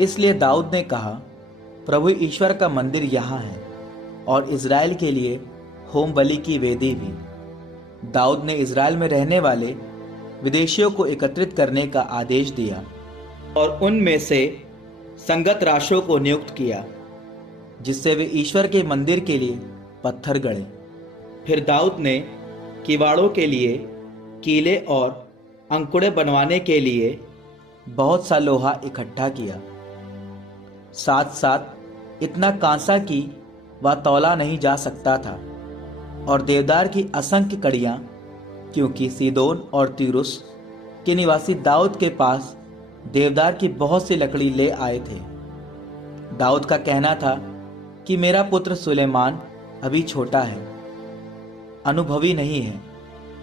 इसलिए दाऊद ने कहा, प्रभु ईश्वर का मंदिर यहाँ है और इज़राइल के लिए होम बलि की वेदी भी। दाऊद ने इज़राइल में रहने वाले विदेशियों को एकत्रित करने का आदेश दिया और उनमें से संगत राशों को नियुक्त किया, जिससे वे ईश्वर के मंदिर के लिए पत्थर गढ़े। फिर दाऊद ने किवाड़ों के लिए कीले और अंकुड़े बनवाने के लिए बहुत सा लोहा इकट्ठा किया, साथ साथ इतना कांसा कि वह तौला नहीं जा सकता था, और देवदार की असंख्य कड़ियाँ, क्योंकि सीदोन और तीरुस के निवासी दाऊद के पास देवदार की बहुत सी लकड़ी ले आए थे। दाऊद का कहना था कि मेरा पुत्र सुलेमान अभी छोटा है, अनुभवी नहीं है,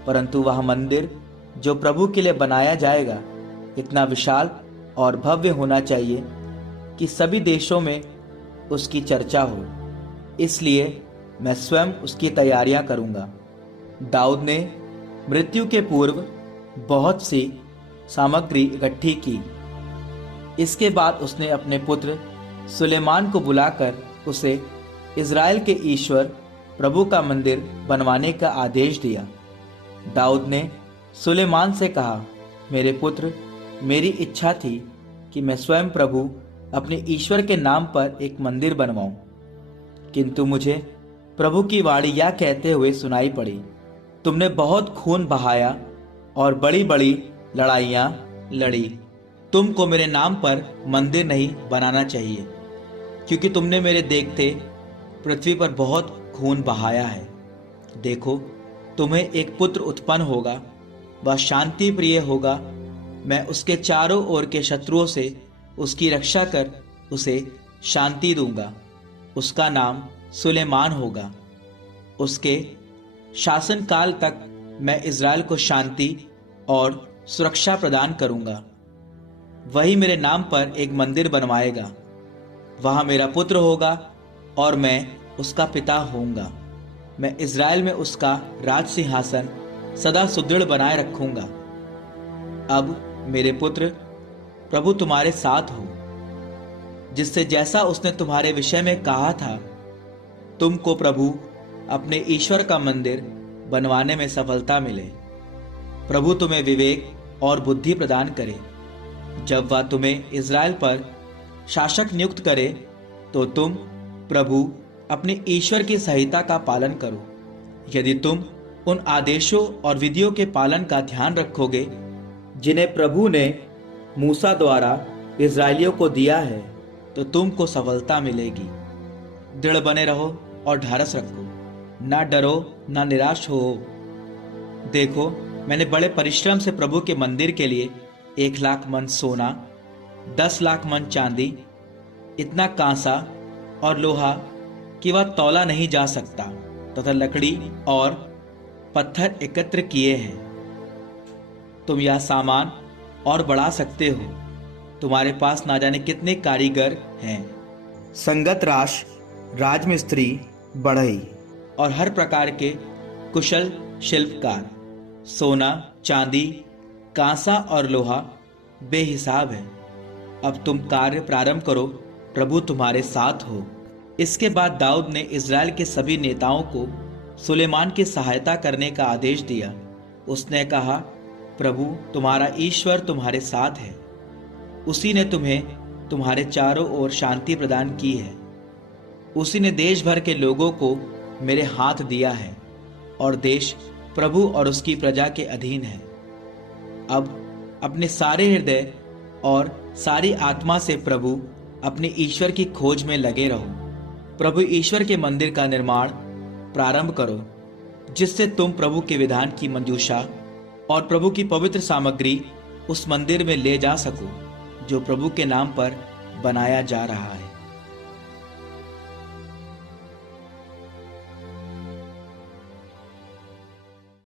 परंतु वह मंदिर जो प्रभु के लिए बनाया जाएगा इतना विशाल और भव्य होना चाहिए कि सभी देशों में उसकी चर्चा हो। इसलिए मैं स्वयं उसकी तैयारियां करूंगा। दाऊद ने मृत्यु के पूर्व बहुत सी सामग्री इकट्ठी की। इसके बाद उसने अपने पुत्र सुलेमान को बुलाकर उसे इज़राइल के ईश्वर प्रभु का मंदिर बनवाने का आदेश दिया। दाऊद ने सुलेमान से कहा, मेरे पुत्र, मेरी इच्छा थी कि मैं स्वयं प्रभु अपने ईश्वर के नाम पर एक मंदिर बनवाऊं, किंतु मुझे प्रभु की वाणी यह कहते हुए सुनाई पड़ी, तुमने बहुत खून बहाया और बड़ी बड़ी लड़ाइयाँ लड़ी। तुमको मेरे नाम पर मंदिर नहीं बनाना चाहिए, क्योंकि तुमने मेरे देखते पृथ्वी पर बहुत खून बहाया है। देखो, तुम्हें एक पुत्र उत्पन्न होगा, वह शांति प्रिय होगा। मैं उसके चारों ओर के शत्रुओं से उसकी रक्षा कर उसे शांति दूंगा। उसका नाम सुलेमान होगा। उसके शासन काल तक मैं इज़राइल को शांति और सुरक्षा प्रदान करूंगा। वही मेरे नाम पर एक मंदिर बनवाएगा। वहाँ मेरा पुत्र होगा और मैं उसका पिता होऊंगा। मैं इज़राइल में उसका राज सिंहासन सदा सुदृढ़ बनाए रखूंगा। अब मेरे पुत्र, प्रभु तुम्हारे साथ हो, जिससे जैसा उसने तुम्हारे विषय में कहा था, तुमको प्रभु अपने ईश्वर का मंदिर बनवाने में सफलता मिले। प्रभु तुम्हें विवेक और बुद्धि प्रदान करे। जब वह तुम्हें इज़राइल पर शासक नियुक्त करे, तो तुम प्रभु अपने ईश्वर की संहिता का पालन करो। यदि तुम उन आदेशों और विधियों के पालन का ध्यान रखोगे जिन्हें प्रभु ने मूसा द्वारा इज़राइलियों को दिया है, तो तुमको सफलता मिलेगी। दृढ़ बने रहो और ढारस रखो, ना डरो ना निराश हो। देखो, मैंने बड़े परिश्रम से प्रभु के मंदिर के लिए 1,00,000 मन सोना, 10,00,000 मन चांदी, इतना कांसा और लोहा कि वह तौला नहीं जा सकता, तथा लकड़ी और पत्थर एकत्र किए हैं। तुम यह सामान और बढ़ा सकते हो। तुम्हारे पास ना जाने कितने कारीगर हैं, संगत राश, राजमिस्त्री, बढ़ई और हर प्रकार के कुशल शिल्पकार। सोना, चांदी, कांसा और लोहा बेहिसाब है। अब तुम कार्य प्रारंभ करो, प्रभु तुम्हारे साथ हो। इसके बाद दाऊद ने इज़राइल के सभी नेताओं को सुलेमान की सहायता करने का आदेश दिया। उसने कहा, प्रभु तुम्हारा ईश्वर तुम्हारे साथ है। उसी ने तुम्हें तुम्हारे चारों ओर शांति प्रदान की है। उसी ने देश भर के लोगों को मेरे हाथ दिया है, और देश प्रभु और उसकी प्रजा के अधीन है। अब अपने सारे हृदय और सारी आत्मा से प्रभु अपने ईश्वर की खोज में लगे रहो। प्रभु ईश्वर के मंदिर का निर्माण प्रारंभ करो, जिससे तुम प्रभु के विधान की मंजूषा और प्रभु की पवित्र सामग्री उस मंदिर में ले जा सको, जो प्रभु के नाम पर बनाया जा रहा है।